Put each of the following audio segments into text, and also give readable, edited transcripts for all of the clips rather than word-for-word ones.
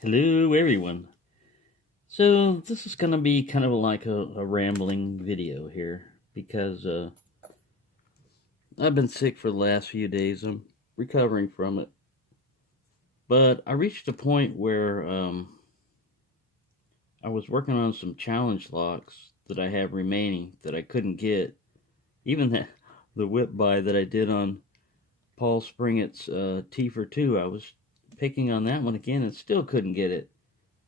Hello, everyone. So this is going to be kind of like a rambling video here because I've been sick for the last few days. I'm recovering from it, but I reached a point where I was working on some challenge locks that I have remaining that I couldn't get. Even the whip buy that I did on Paul Springett's T for Two, I was picking on that one again and still couldn't get it.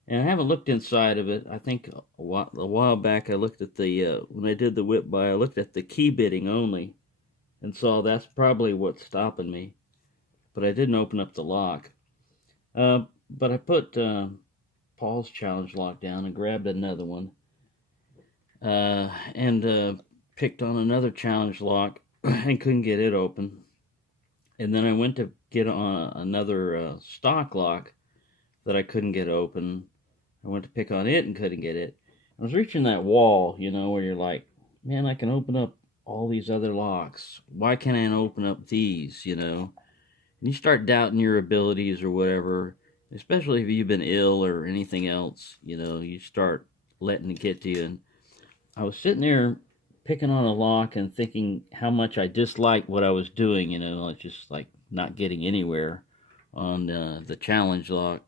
And I haven't looked inside of it. I think a while back I looked at when I did the whip buy, I looked at the key bitting only and saw that's probably what's stopping me. But I didn't open up the lock. But I put Paul's challenge lock down and grabbed another one and picked on another challenge lock and couldn't get it open. And then I went to get on another stock lock that I couldn't get open. I went to pick on it and couldn't get it. I was reaching that wall, where you're like, man, I can open up all these other locks. Why can't I open up these? And you start doubting your abilities or whatever, especially if you've been ill or anything else, you start letting it get to you. And I was sitting there picking on a lock and thinking how much I disliked what I was doing, I was just like not getting anywhere on the challenge lock.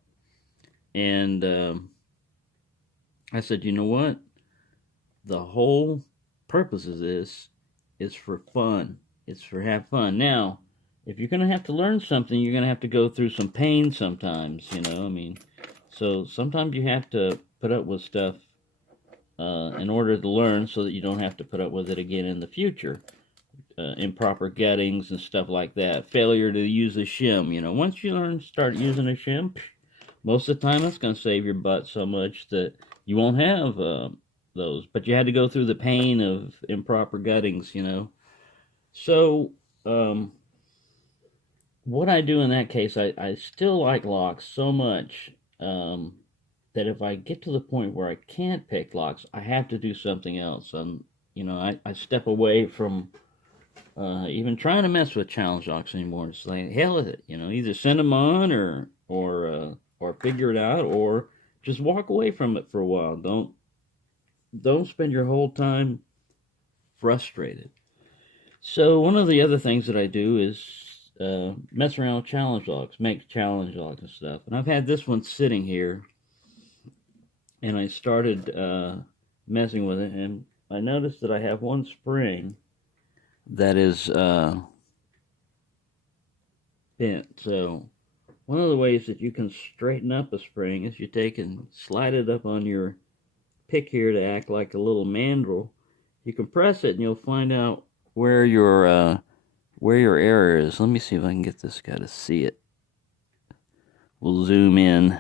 And I said, you know what? The whole purpose of this is for fun. It's for have fun. Now, if you're going to have to learn something, you're going to have to go through some pain sometimes, I mean, so sometimes you have to put up with stuff in order to learn so that you don't have to put up with it again in the future. Improper gettings and stuff like that. Failure to use a shim. Once you start using a shim, most of the time it's going to save your butt so much that you won't have those. But you had to go through the pain of improper guttings. So, what I do in that case, I still like locks so much that if I get to the point where I can't pick locks, I have to do something else. I step away from even trying to mess with challenge locks anymore. It's like, hell with it. Either send them on or figure it out, or just walk away from it for a while. Don't spend your whole time frustrated. So one of the other things that I do is mess around with challenge locks, make challenge locks and stuff. And I've had this one sitting here, and I started messing with it, and I noticed that I have one spring that is bent. So one of the ways that you can straighten up a spring is you take and slide it up on your pick here to act like a little mandrel. You can press it and you'll find out where your error is. Let me see if I can get this guy to see it. We'll zoom in.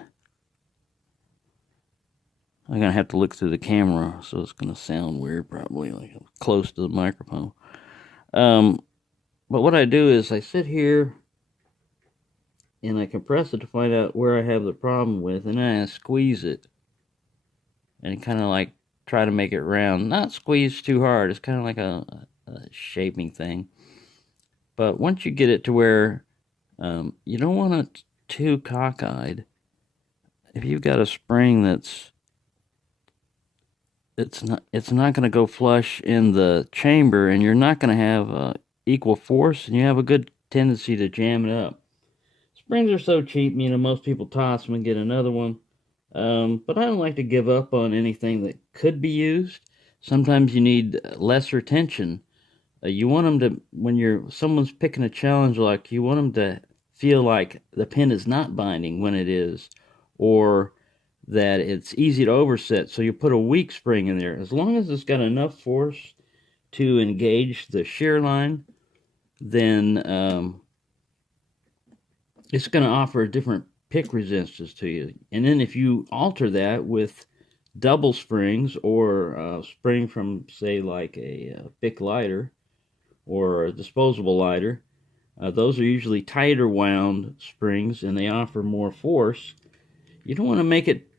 I'm gonna have to look through the camera, so it's gonna sound weird, probably like close to the microphone. But what I do is I sit here and I compress it to find out where I have the problem with, and then I squeeze it and kind of like try to make it round. Not squeeze too hard. It's kind of like a shaping thing. But once you get it to where you don't want it too cockeyed, if you've got a spring it's not going to go flush in the chamber, and you're not going to have equal force, and you have a good tendency to jam it up. Springs are so cheap, most people toss them and get another one. But I don't like to give up on anything that could be used. Sometimes you need lesser tension. You want them to, when someone's picking a challenge lock, you want them to feel like the pin is not binding when it is, or that it's easy to overset. So you put a weak spring in there. As long as it's got enough force to engage the shear line, then it's going to offer a different pick resistance to you. And then if you alter that with double springs or a spring from, say, like a Bic lighter or a disposable lighter, those are usually tighter wound springs and they offer more force. You don't want to make it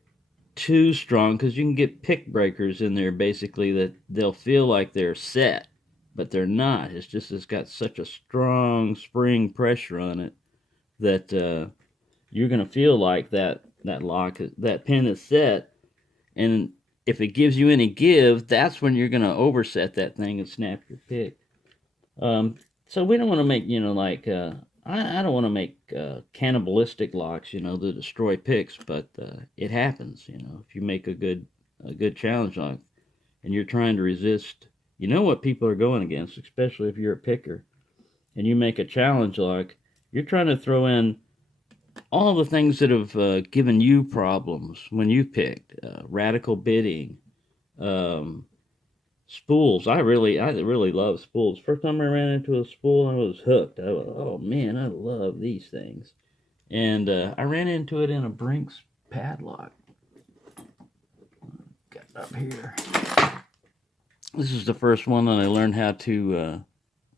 too strong because you can get pick breakers in there basically that they'll feel like they're set, but they're not. It's got such a strong spring pressure on it that you're going to feel like that pin is set, and if it gives you any give, that's when you're going to overset that thing and snap your pick. So we don't want to make, like, I don't want to make cannibalistic locks, that destroy picks, but it happens, if you make a good challenge lock and you're trying to resist, what people are going against, especially if you're a picker, and you make a challenge lock, you're trying to throw in all the things that have given you problems when you picked. Radical bidding, spools. I really love spools. First time I ran into a spool, I was hooked. I was, oh man, I love these things. And I ran into it in a Brinks padlock. Got it up here. This is the first one that I learned how to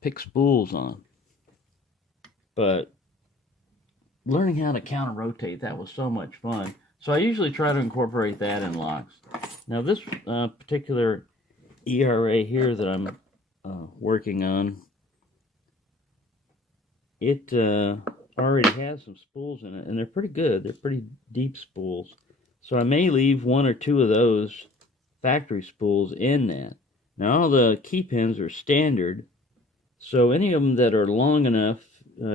pick spools on. But learning how to counter rotate, that was so much fun. So I usually try to incorporate that in locks. Now this particular ERA here that I'm working on, it already has some spools in it, and they're pretty good. They're pretty deep spools. So I may leave one or two of those factory spools in that. Now all the key pins are standard, so any of them that are long enough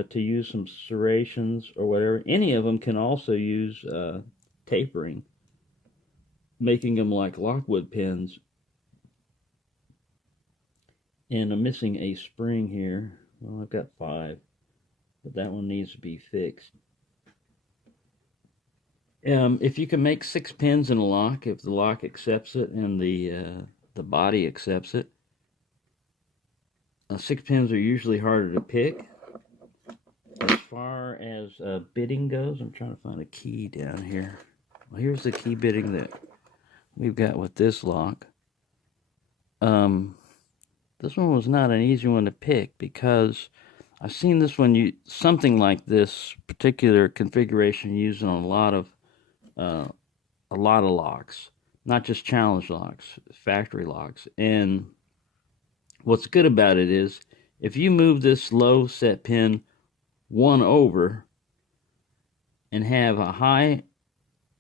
to use some serrations or whatever, any of them can also use tapering, making them like Lockwood pins. And I'm missing a spring here. Well, I've got 5, but that one needs to be fixed. If you can make 6 pins in a lock, if the lock accepts it and the body accepts it, 6 pins are usually harder to pick. As far as bidding goes, I'm trying to find a key down here. Well, here's the key bidding that we've got with this lock. This one was not an easy one to pick because I've seen this one, something like this particular configuration used on a lot of locks, not just challenge locks, factory locks. And what's good about it is if you move this low set pin 1 over and have a high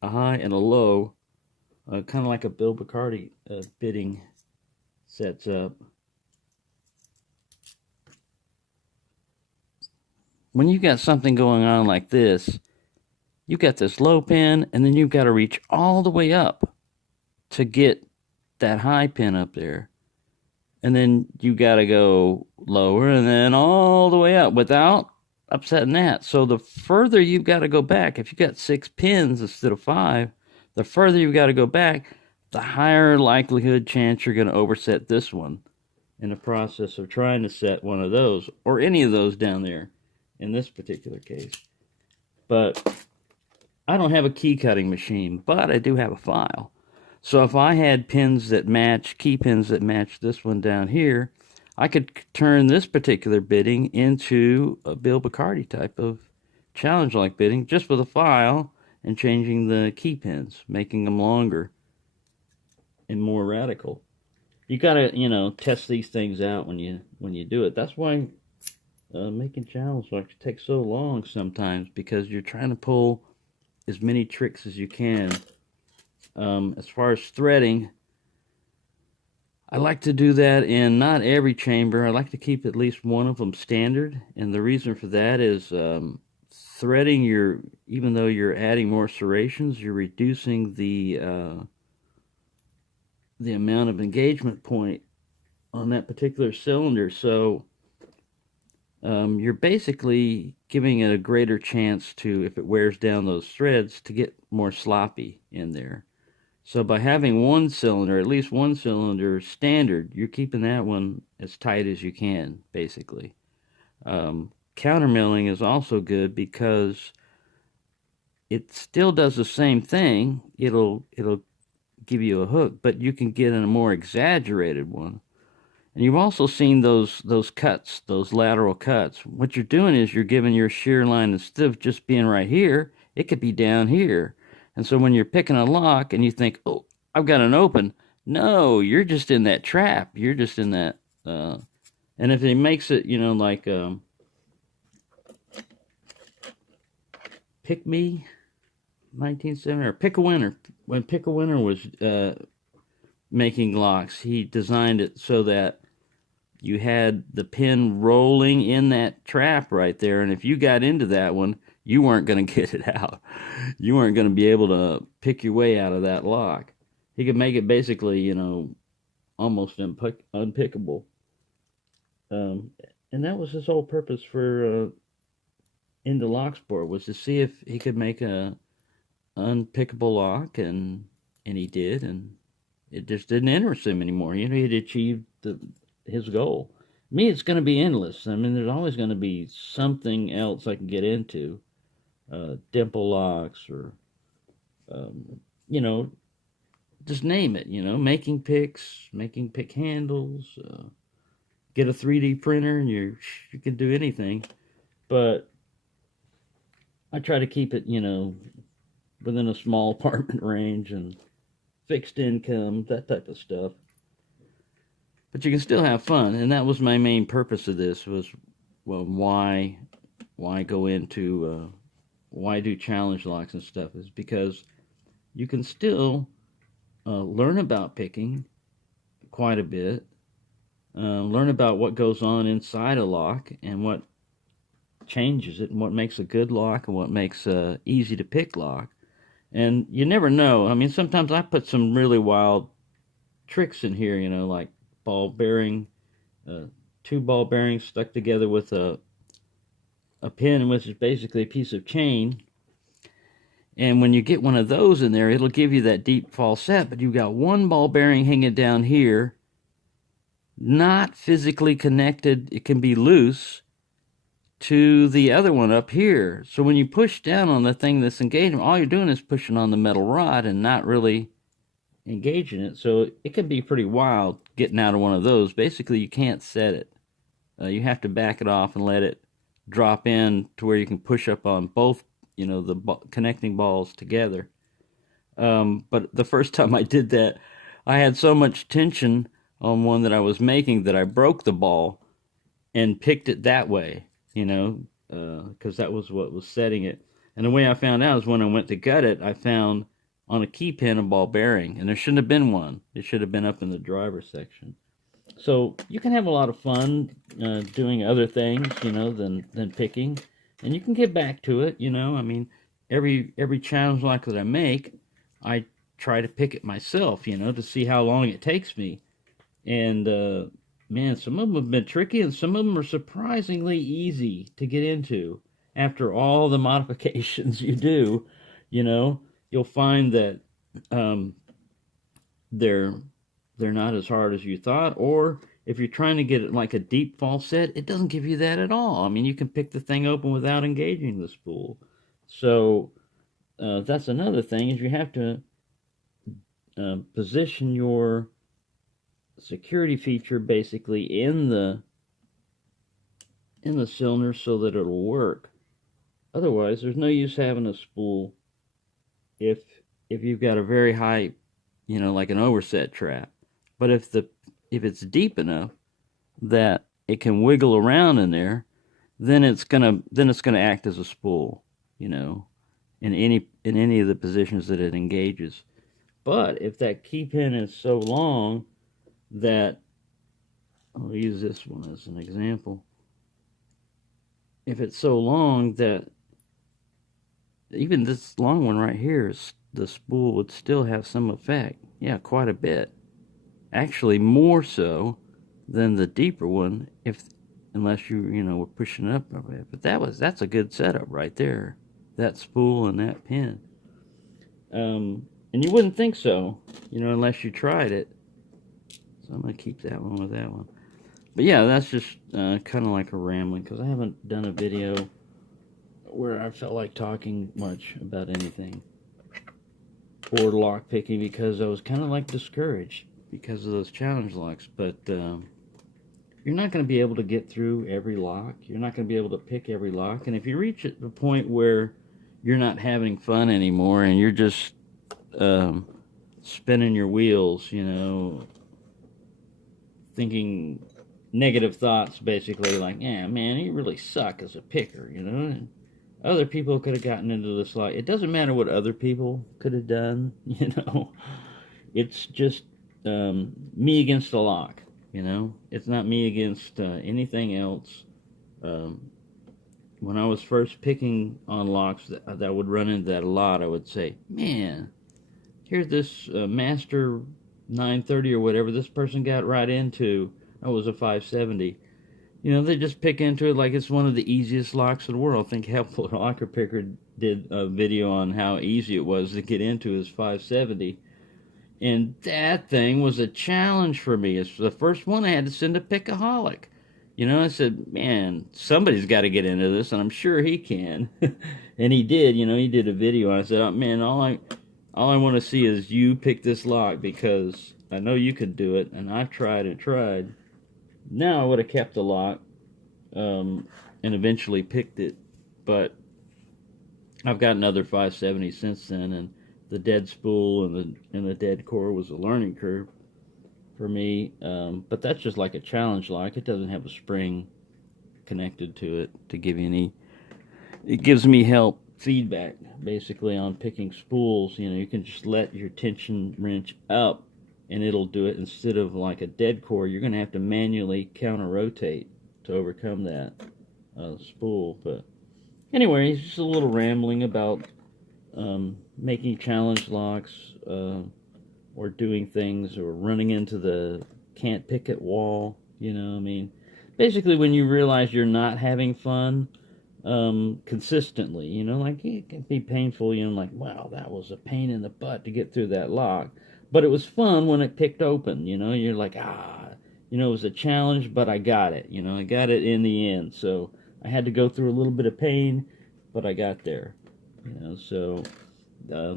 and a low, kind of like a Bill Bacardi bidding sets up. When you've got something going on like this, you've got this low pin, and then you've got to reach all the way up to get that high pin up there. And then you got to go lower and then all the way up without upsetting that. So the further you've got to go back, if you've got 6 pins instead of 5, the further you've got to go back, the higher likelihood chance you're going to overset this one in the process of trying to set one of those, or any of those down there in this particular case. But I don't have a key cutting machine, but I do have a file. So if I had pins that match, key pins that match this one down here, I could turn this particular bidding into a Bill Bacardi type of challenge like bidding, just with a file and changing the key pins, making them longer and more radical. You gotta, test these things out when you do it. That's why making challenge locks takes so long sometimes, because you're trying to pull as many tricks as you can. As far as threading, I like to do that in not every chamber. I like to keep at least one of them standard, and the reason for that is threading even though you're adding more serrations, you're reducing the amount of engagement point on that particular cylinder. So you're basically giving it a greater chance to, if it wears down those threads, to get more sloppy in there. So by having one cylinder, at least one cylinder standard, you're keeping that one as tight as you can, basically. Countermilling is also good because it still does the same thing. It'll give you a hook, but you can get in a more exaggerated one. And you've also seen those cuts, those lateral cuts. What you're doing is you're giving your shear line, instead of just being right here, it could be down here. And so when you're picking a lock and you think, oh, I've got an open, no, you're just in that trap. You're just in that. And if it makes it, like Pick Me 1970 or Pick a Winner. When Pick a Winner was making locks, he designed it so that you had the pin rolling in that trap right there, and if you got into that one, you weren't going to get it out. You weren't going to be able to pick your way out of that lock. He could make it basically, almost unpickable. And that was his whole purpose for into Locksport, was to see if he could make a unpickable lock, and he did, and it just didn't interest him anymore. He'd achieved his goal. Me, it's going to be endless. I mean, there's always going to be something else I can get into. Dimple locks, or, just name it, making picks, making pick handles, get a 3D printer, and you can do anything. But I try to keep it, within a small apartment range and fixed income, that type of stuff. But you can still have fun, and that was my main purpose of this, was, well, why go into, why do challenge locks and stuff, is because you can still learn about picking quite a bit, learn about what goes on inside a lock and what changes it and what makes a good lock and what makes a easy to pick lock. And you never know. I mean, sometimes I put some really wild tricks in here, like ball bearing, 2 ball bearings stuck together with a pin, which is basically a piece of chain. And when you get one of those in there, it'll give you that deep falset, but you've got 1 ball bearing hanging down here, not physically connected. It can be loose to the other one up here. So when you push down on the thing that's engaging, all you're doing is pushing on the metal rod and not really engaging it. So it can be pretty wild getting out of one of those. Basically, you can't set it. You have to back it off and let it drop in to where you can push up on both, the connecting balls together. But the first time I did that, I had so much tension on one that I was making that I broke the ball and picked it that way, because that was what was setting it. And the way I found out is when I went to gut it, I found on a key pin a ball bearing, and there shouldn't have been one. It should have been up in the driver's section. So you can have a lot of fun doing other things, than picking, and you can get back to it. I mean, every challenge like that I make, I try to pick it myself, to see how long it takes me. And man, some of them have been tricky, and some of them are surprisingly easy to get into after all the modifications you do. You'll find that they're not as hard as you thought, or if you're trying to get it like a deep falset, it doesn't give you that at all. I mean, you can pick the thing open without engaging the spool. So that's another thing, is you have to position your security feature basically in the cylinder so that it'll work. Otherwise, there's no use having a spool if you've got a very high, like an overset trap. But if it's deep enough that it can wiggle around in there, then it's gonna act as a spool, in any of the positions that it engages. But if that key pin is so long that, I'll use this one as an example. If it's so long that even this long one right here, the spool would still have some effect. Yeah, quite a bit. Actually, more so than the deeper one, unless you were pushing it up a bit. But that's a good setup right there. That spool and that pin. And you wouldn't think so, unless you tried it. So I'm going to keep that one with that one. But yeah, that's just kind of like a rambling, because I haven't done a video where I felt like talking much about anything for lock picking, because I was kind of like discouraged because of those challenge locks. But you're not going to be able to get through every lock. You're not going to be able to pick every lock. And if you reach at the point where you're not having fun anymore and you're just spinning your wheels, thinking negative thoughts, basically, like, yeah, man, you really suck as a picker, other people could have gotten into this lock. It doesn't matter what other people could have done, you know. It's just me against the lock, you know. It's not me against anything else. Um, when I was first picking on locks that would run into that a lot, I would say, man, here's this Master 930 or whatever this person got right into. That was a 570. You know, they just pick into it like it's one of the easiest locks in the world. I think Helpful Locker Picker did a video on how easy it was to get into his 570. And that thing was a challenge for me. It's the first one I had to send to Pickaholic. You know, I said, man, somebody's got to get into this, and I'm sure he can. And he did. You know, he did a video. I said, oh, man, all I want to see is you pick this lock because I know you could do it, and I've tried and tried. Now I would have kept the lock and eventually picked it, but I've got another 570 since then, and the dead spool and the dead core was a learning curve for me. But that's just like a challenge lock. It doesn't have a spring connected to it to give you any. It gives me help feedback basically on picking spools. You know, you can just let your tension wrench up and it'll do it instead of like a dead core. You're going to have to manually counter rotate to overcome that spool. But anyway, it's just a little rambling about making challenge locks or doing things or running into the can't pick it wall. You know, I mean, basically when you realize you're not having fun consistently, you know, like it can be painful, you know, like, wow, that was a pain in the butt to get through that lock. But it was fun when it picked open, you know, you're like, you know, it was a challenge, but I got it, you know, I got it in the end. So I had to go through a little bit of pain, but I got there, you know. So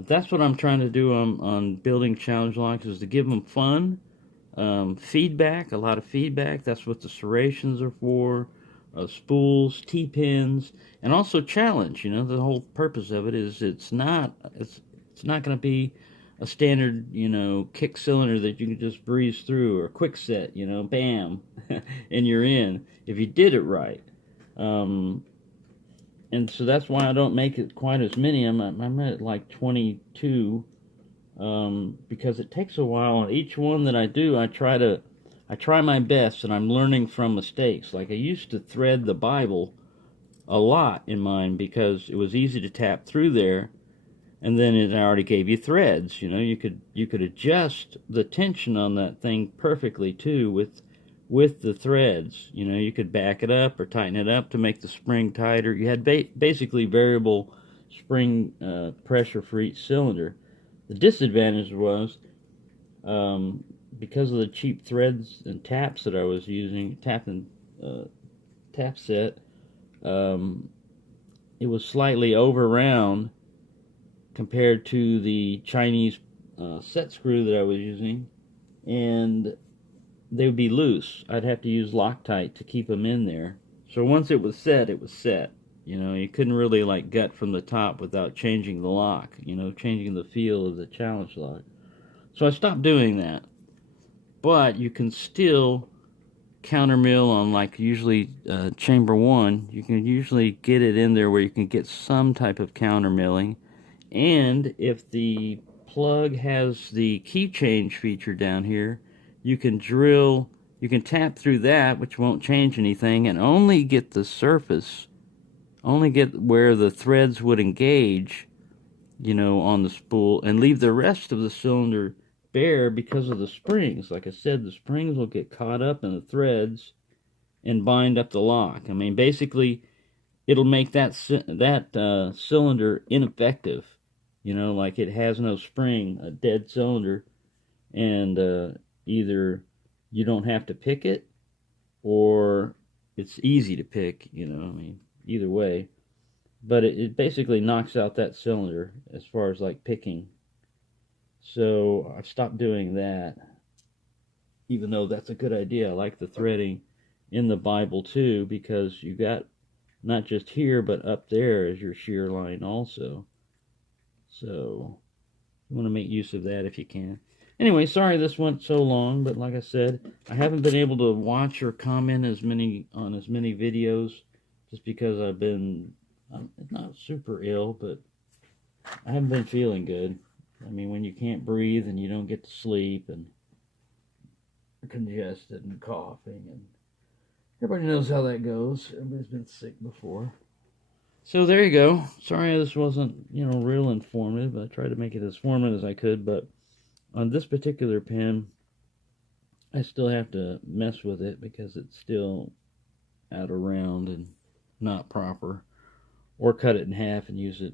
that's what I'm trying to do on building challenge locks, is to give them fun, feedback, a lot of feedback. That's what the serrations are for, spools, T-pins, and also challenge. You know, the whole purpose of it is it's not going to be a standard, you know, kick cylinder that you can just breeze through, or quick set, you know, bam, and you're in, if you did it right. And so that's why I don't make it quite as many. I'm at like 22, because it takes a while. And each one that I do, I try my best, and I'm learning from mistakes. Like I used to thread the Bible a lot in mine because it was easy to tap through there, and then it already gave you threads. You know, you could adjust the tension on that thing perfectly too with the threads. You know, you could back it up or tighten it up to make the spring tighter. You had basically variable spring pressure for each cylinder. The disadvantage was because of the cheap threads and taps that I was using, tap set, it was slightly over round compared to the Chinese set screw that I was using, and they would be loose. I'd have to use Loctite to keep them in there. So once it was set, it was set. You know, you couldn't really like gut from the top without changing the lock, you know, changing the feel of the challenge lock. So I stopped doing that. But you can still countermill on, like, usually chamber 1. You can usually get it in there where you can get some type of countermilling. And if the plug has the key change feature down here, you can tap through that, which won't change anything, and only get the surface, only get where the threads would engage, you know, on the spool, and leave the rest of the cylinder bare because of the springs. Like I said, the springs will get caught up in the threads and bind up the lock. I mean, basically, it'll make that cylinder ineffective. You know, like it has no spring, a dead cylinder, and either you don't have to pick it, or it's easy to pick, you know, I mean, either way. But it basically knocks out that cylinder as far as like picking. So I stopped doing that, even though that's a good idea. I like the threading in the Bible too, because you got not just here, but up there as your shear line also. So you want to make use of that if you can. Anyway, sorry this went so long, but like I said, I haven't been able to watch or comment on as many videos just because I've been I'm not super ill, but I haven't been feeling good. I mean, when you can't breathe and you don't get to sleep and congested and coughing, and everybody knows how that goes. Everybody's been sick before. So there you go. Sorry this wasn't, real informative. I tried to make it as informative as I could, but on this particular pen, I still have to mess with it because it's still out of round and not proper, or cut it in half and use it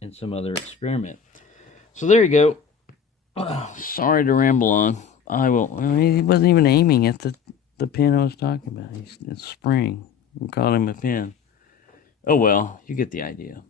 in some other experiment. So there you go. Sorry to ramble on. He wasn't even aiming at the pen I was talking about. It's Spring. We called him a pen. Oh well, you get the idea.